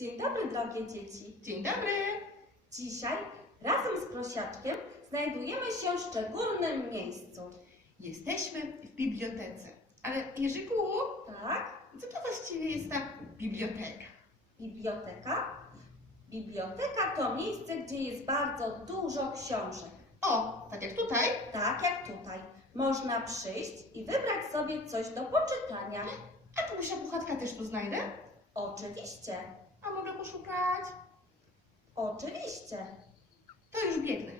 Dzień dobry, drogie dzieci. Dzień dobry. Dzisiaj razem z prosiaczkiem znajdujemy się w szczególnym miejscu. Jesteśmy w bibliotece. Ale Jerzyku, Tak? co to właściwie jest ta biblioteka? Biblioteka? Biblioteka to miejsce, gdzie jest bardzo dużo książek. O, tak jak tutaj. Tak jak tutaj. Można przyjść i wybrać sobie coś do poczytania. A tu się puchatka też tu znajdę? Oczywiście, A mogę poszukać? oczywiście. To już biegnę.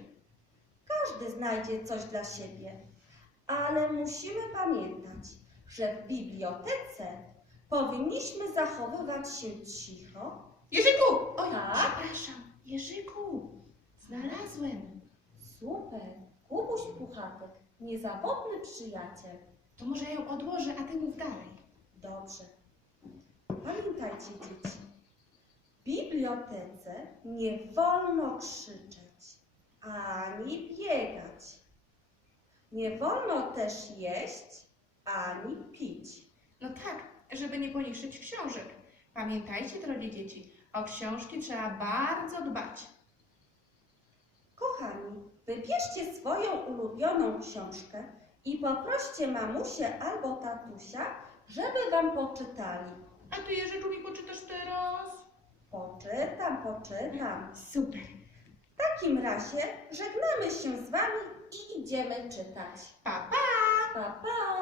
Każdy znajdzie coś dla siebie, ale musimy pamiętać, że w bibliotece powinniśmy zachowywać się cicho. Jerzyku! Oj, Tak? przepraszam. Jerzyku, znalazłem. Super, Kubuś Puchatek, niezawodny przyjaciel. To może ja ją odłożę, a ty mów dalej. Dobrze. Pamiętajcie, dzieci. W bibliotece nie wolno krzyczeć ani biegać. Nie wolno też jeść ani pić. No tak, żeby nie poniszczyć książek. Pamiętajcie, drogie dzieci, o książki trzeba bardzo dbać. Kochani, wybierzcie swoją ulubioną książkę i poproście mamusię albo tatusia, żeby wam poczytali. A poczytasz teraz? Poczytam, poczytam. Super. W takim razie żegnamy się z wami i idziemy czytać. Pa, pa! Pa, pa!